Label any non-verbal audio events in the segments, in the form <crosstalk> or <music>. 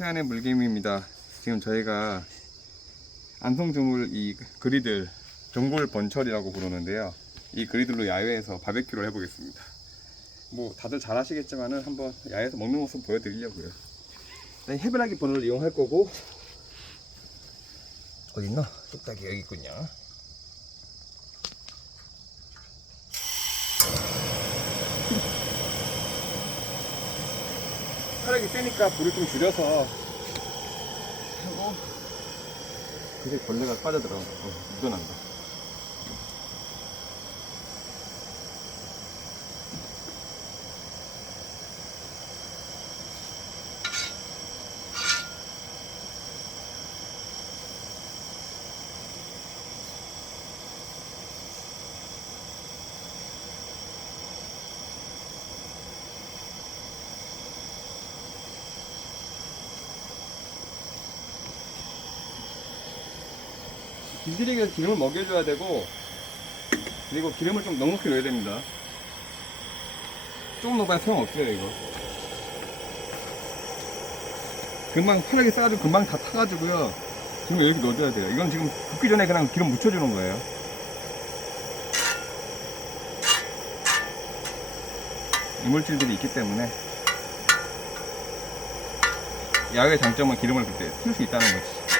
태안의 물개미입니다. 지금 저희가 안성주물 이 그리들 종골 번철이라고 부르는데요. 이 그리들로 야외에서 바베큐를 해보겠습니다. 뭐 다들 잘 아시겠지만은 한번 야외에서 먹는 모습 보여드리려고요. 일단 해변하기 번호를 이용할 거고 어디 있나? 뚝딱이 여기 있군요. 화력이 세니까 불을 좀 줄여서. 하고 그새 벌레가 빠져들어. 어, 묻어난다 길들이기에서 기름을 먹여줘야 되고 그리고 기름을 좀 넉넉히 넣어야 됩니다. 조금 넣어봐야 소용없어요 이거? 금방 파랗게 싸가지고 금방 다 타가지고요. 지금 이렇게 넣어줘야 돼요. 이건 지금 굽기 전에 그냥 기름 묻혀주는 거예요. 이물질들이 있기 때문에 야외 장점은 기름을 그때 쓸 수 있다는 거지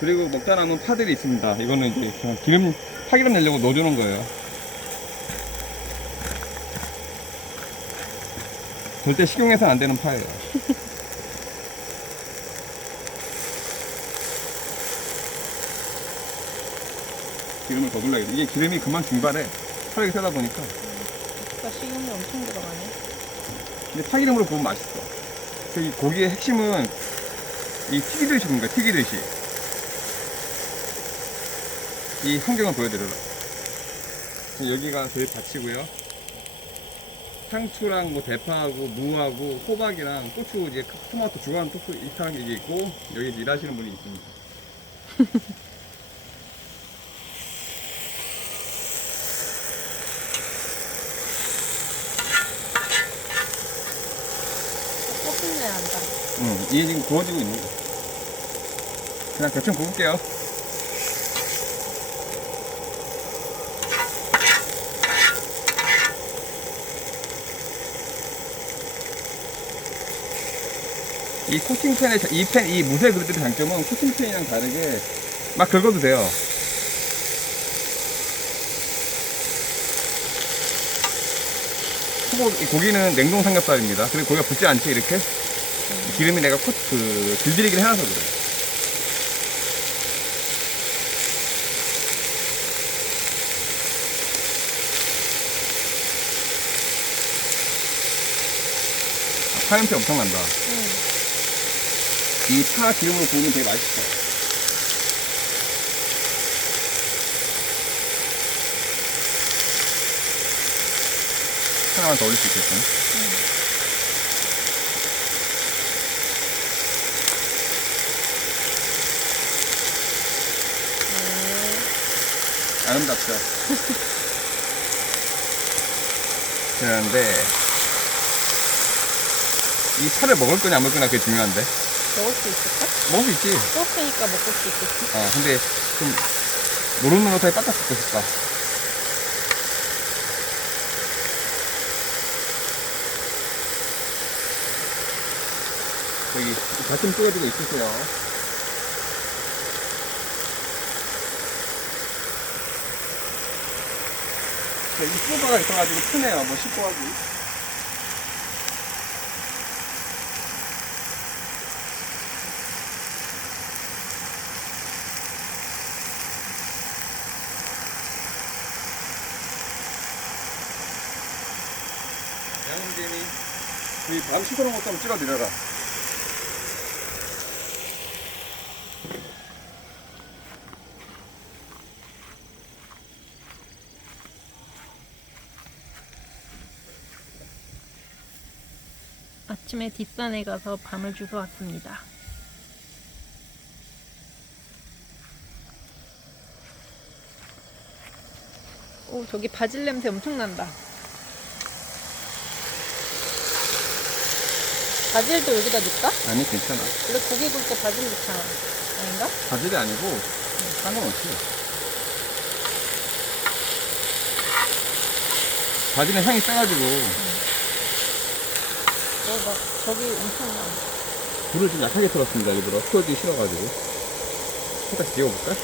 그리고 먹다 남은 파들이 있습니다. 이거는 이제 그냥 기름, 파기름 내려고 넣어주는 거예요. 절대 식용해서는 안 되는 파예요. <laughs> 기름을 더 돼. 이게 기름이 금방 증발해. 파력이 세다 보니까. 나 식용유 엄청 들어가네. 근데 파기름으로 구우면 맛있어. 그이 고기의 핵심은 이 튀기듯이 구는 거야, 튀기듯이. 이 환경을 보여드려라. 여기가 저희 밭이고요. 상추랑 뭐 대파하고 무하고 호박이랑 고추 이제 토마토 주간 토프 이상한 게 있고 여기 일하시는 분이 있습니다. 꽃핀내 난다. 응, 이게 지금 구워지고 있는 거. 그냥 대충 구울게요. 이 코팅팬의 자- 이 팬, 이 무쇠 그릇들의 장점은 코팅팬이랑 다르게 막 긁어도 돼요. 소고, 고기는 냉동 삼겹살입니다. 그리고 고기가 붙지 않지 이렇게 기름이 내가 코, 그, 길들이기를 해놔서 그래. 아, 파냄새 엄청 난다. 응. 이 파 기름으로 구우면 되게 맛있어. 하나만 더 올릴 수 있겠군. 네. 아름답죠? <laughs> 그런데, 이 파를 먹을 거냐 안 먹을 거냐 그게 중요한데. 먹을 수 있을까? 먹을 수 있지. 소스니까 먹을 수 있겠지. 어, 근데 좀 노릇노릇하게 바짝 굽고 싶다. 여기 밭좀 쪼개지고 있으세요. 여기 소바가 있어가지고 크네요. 뭐 씻고 하기. 이 방식으로 것도 찍어드려라. 아침에 뒷산에 가서 밤을 주워 왔습니다. 오, 저기 바질 냄새 엄청 난다. 바질도 여기다 넣을까? 아니 괜찮아. 원래 고기 굴 때 바질 넣잖아. 아닌가? 바질이 아니고 상관없지. 바질은 향이 세가지고 저막 저기 엄청 나. 불을 좀 약하게 틀었습니다 일부러 풀어주기 싫어가지고 살짝 지워볼까?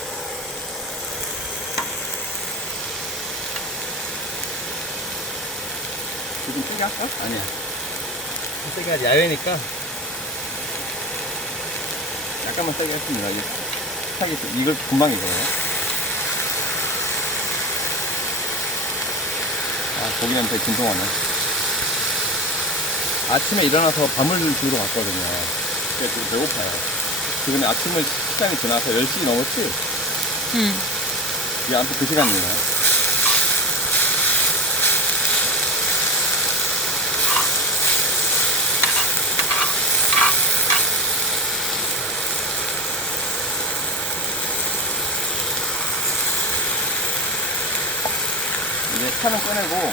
지금 세게 할까? 아니야 세게 하지 야외니까. 약간만 세게 했습니다 이게 타기 이걸 금방 익어요. 아 고기 냄새 진동하네. 아침에 일어나서 밤을 주우러 갔거든요. 그래서 지금 배고파요. 지금 아침을 시간이 지나서 10시 넘었지? 응. 이게 아무튼 그 시간이에요 차는 꺼내고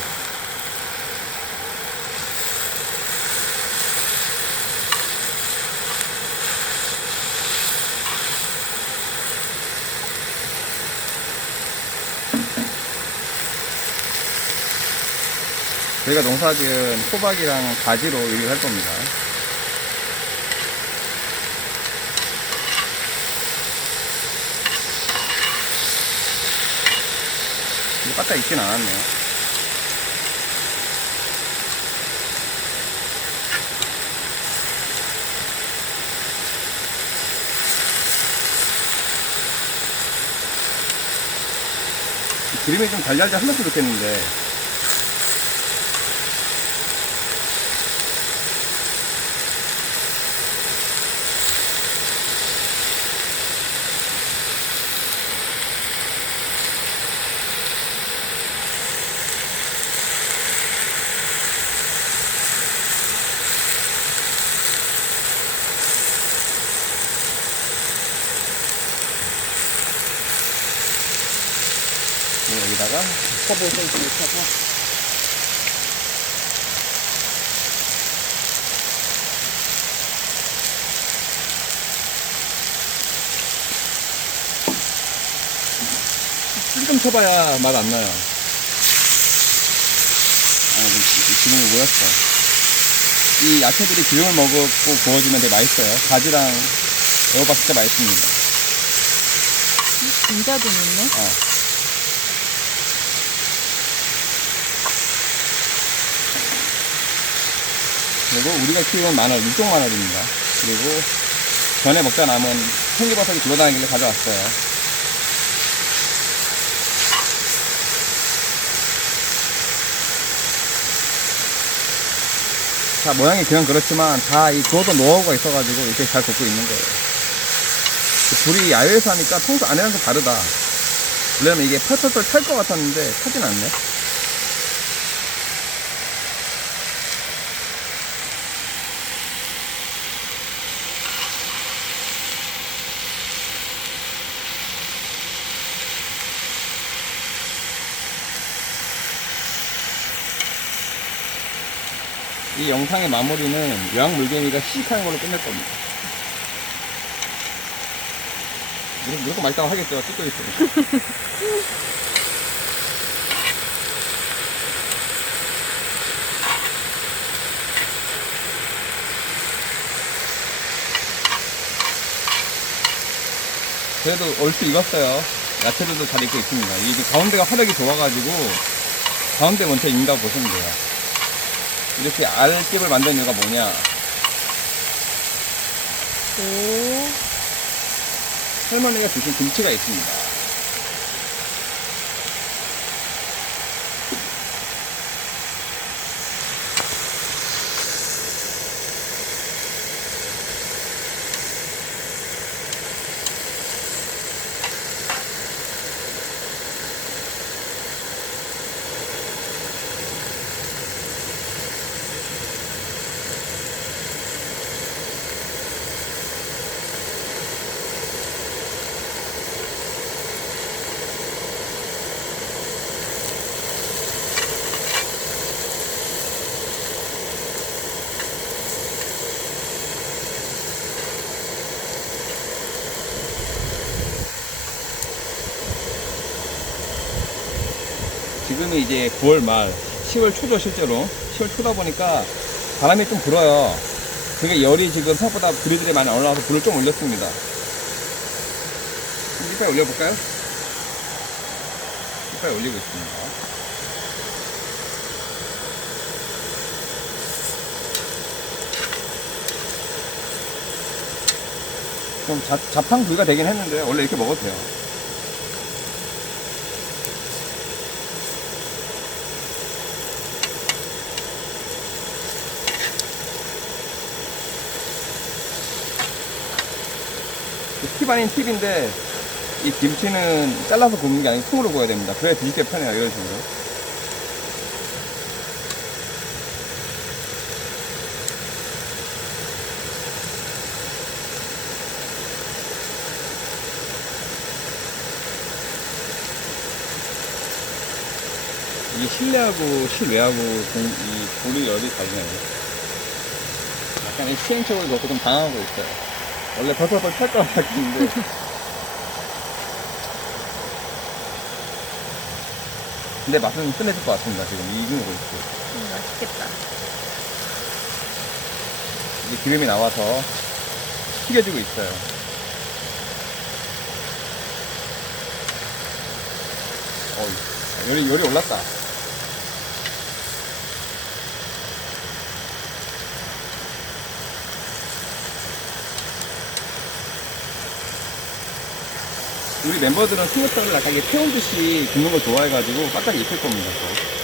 저희가 농사지은 호박이랑 가지로 요리를 할 겁니다. 바짝 익진 않았네요. 기름이 좀 달달달 흘렀으면 좋겠는데 여기다가 커브 세이프를 켜고 찔끔 쳐봐야 맛 안 나요. 아, 이 기름이 모였어. 이 야채들이 기름을 먹고 구워주면 되게 맛있어요. 가지랑 애호박 진짜 맛있습니다. 감자도 넣네. 어. 그리고 우리가 키운 마늘, 육종 마늘입니다. 그리고 전에 먹다 남은 송이버섯이 굴러다니길래 가져왔어요. 자, 모양이 그냥 그렇지만 다 이 구워도 노하우가 있어가지고 이렇게 잘 굽고 있는 거예요. 그 불이 야외에서 하니까 평소 안에랑 좀 다르다. 원래는 이게 펄펄펄 탈 것 같았는데 타진 않네. 이 영상의 마무리는 요양 물개미가 시식하는 걸로 끝낼 겁니다. 무조건 맛있다고 하겠죠. 찍고 있으면. <laughs> 그래도 얼추 익었어요. 야채들도 잘 익고 있습니다. 이게 가운데가 화력이 좋아가지고 가운데 먼저 익는다고 보시면 돼요. 이렇게 알집을 만든 이유가 뭐냐? 오. 할머니가 주신 김치가 있습니다. 지금이 이제 9월 말, 10월 초죠 실제로. 10월 초다 보니까 바람이 좀 불어요. 그게 열이 지금 생각보다 그리들이 많이 올라와서 불을 좀 올렸습니다. 이빨 올려볼까요? 이빨 올리고 있습니다. 좀 잡, 잡탕 부위가 되긴 했는데 원래 이렇게 먹어도 돼요. 팁 아닌 팁인데 이 김치는 잘라서 굽는 게 아니고 통으로 구워야 됩니다. 그래야 뒤집기 편해요. 이런 식으로. 이게 실내하고 실외하고 공- 이 불의 열이 다르네요. 약간 이 시행착오를 겪고 좀 당하고 있어요. 원래 벌벌벌 탈것 같은데. 근데 맛은 끝내줄 것 같습니다. 지금 익은 거 있고. 음, 맛있겠다. 이제 기름이 나와서 튀겨지고 있어요. 어, 열이, 열이 올랐다. 우리 멤버들은 삼겹살을 약간 이게 태운 듯이 굽는 걸 좋아해가지고 바짝 익힐 겁니다. 또.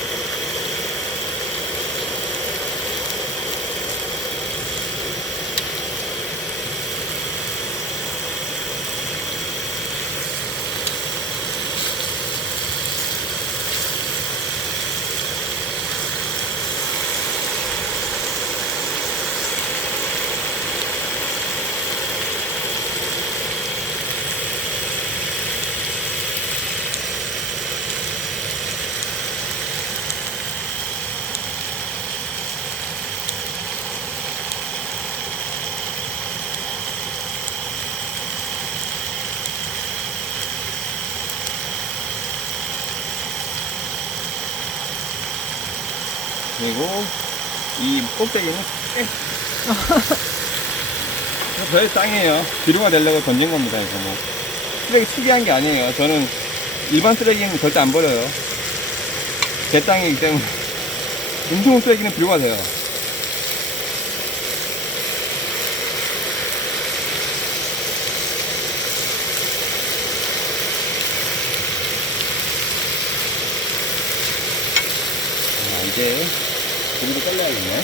그리고 이 꼭대기는 저의 땅이에요. 비료가 되려고 던진 겁니다. 이거 뭐 쓰레기 투기한 게 아니에요. 저는 일반 쓰레기는 절대 안 버려요. 제 땅이기 때문에 음식물 쓰레기는 비료가 돼요. 자, 이제 고기도 잘라야겠네.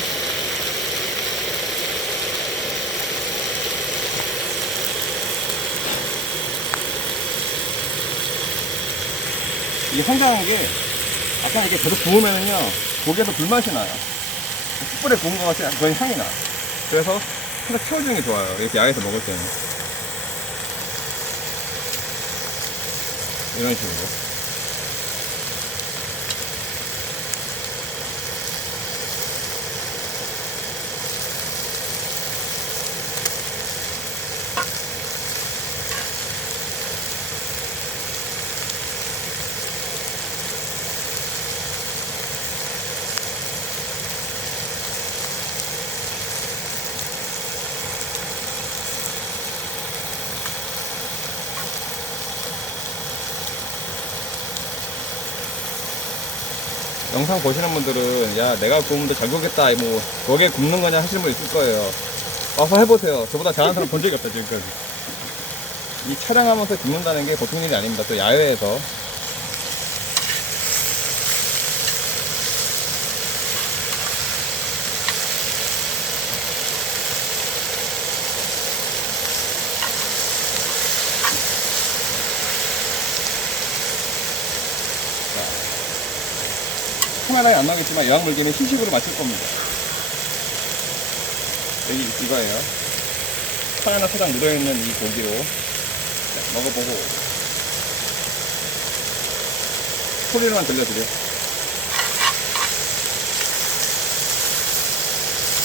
이 황당한 게 아까 이렇게 계속 구우면은요 고기에서 불맛이 나요. 숯불에 구운 것 같이 거의 향이 나. 그래서 살짝 채워주는 게 좋아요. 이렇게 야외에서 먹을 때는. 이런 식으로. 영상 보시는 분들은 야 내가 구우면 더 잘 구겠다 뭐 거기에 굽는 거냐 하시는 분 있을 거예요. 와서 해보세요. 저보다 잘하는 사람 본 적이 없다 지금까지. 이 촬영하면서 굽는다는 게 보통 일이 아닙니다. 또 야외에서 카메라에 안 나오겠지만 여왕물개는 시식으로 맞출 겁니다. 여기 이거예요. 하나하나 포장 묻어있는 이 고기로 자, 먹어보고 소리로만 들려드려.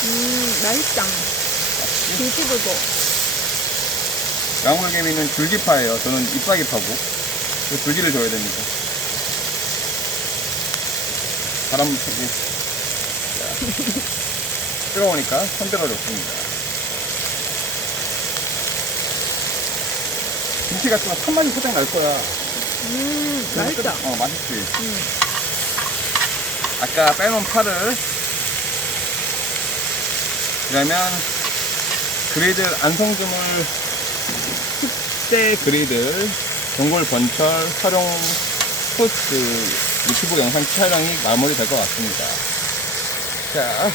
음, 맛있다. 김치도도. 여왕물개미는 줄기파예요. 저는 잎사귀파고 그 줄기를 줘야 됩니다. 바람 자, 뜨거우니까 손대가 좋습니다. 김치 같은 거 한마디 소장 날 거야. 음, 맛있다. 어, 맛있지. 음. 아까 빼놓은 파를 그러면 그리들 안성주물 특대 그리들 전골 번철 활용 코스 유튜브 영상 촬영이 마무리될 것 같습니다. 자,